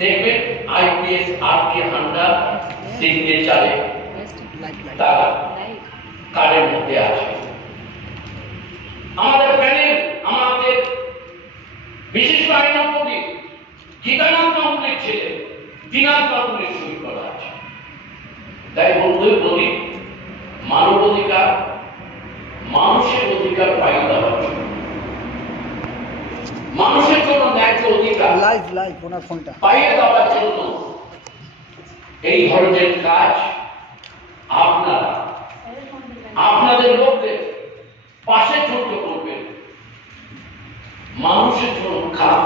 দেখবেন আইপিএস আরকে হান্ডা সিগনেচারে তার কার্ডের মধ্যে আছে। আমাদের প্যানেল, আমাদের বিশেষ আইনপতি গীতানাথ গাঙ্গুলির ছেলে দিনাথ গাঙ্গুলির সই করা আছে। তাই বন্ধুদের বলি, মানব অধিকার, মানুষের অধিকার পাইয়ে দেওয়ার জন্য, মানুষের জন্য ন্যায্য অধিকার পাইয়ে দেওয়ার জন্য এই ধরনের কাজ আপনারা আপনাদের লোকদের পাশে ছোট করবেন। মানুষের জন্য কাজ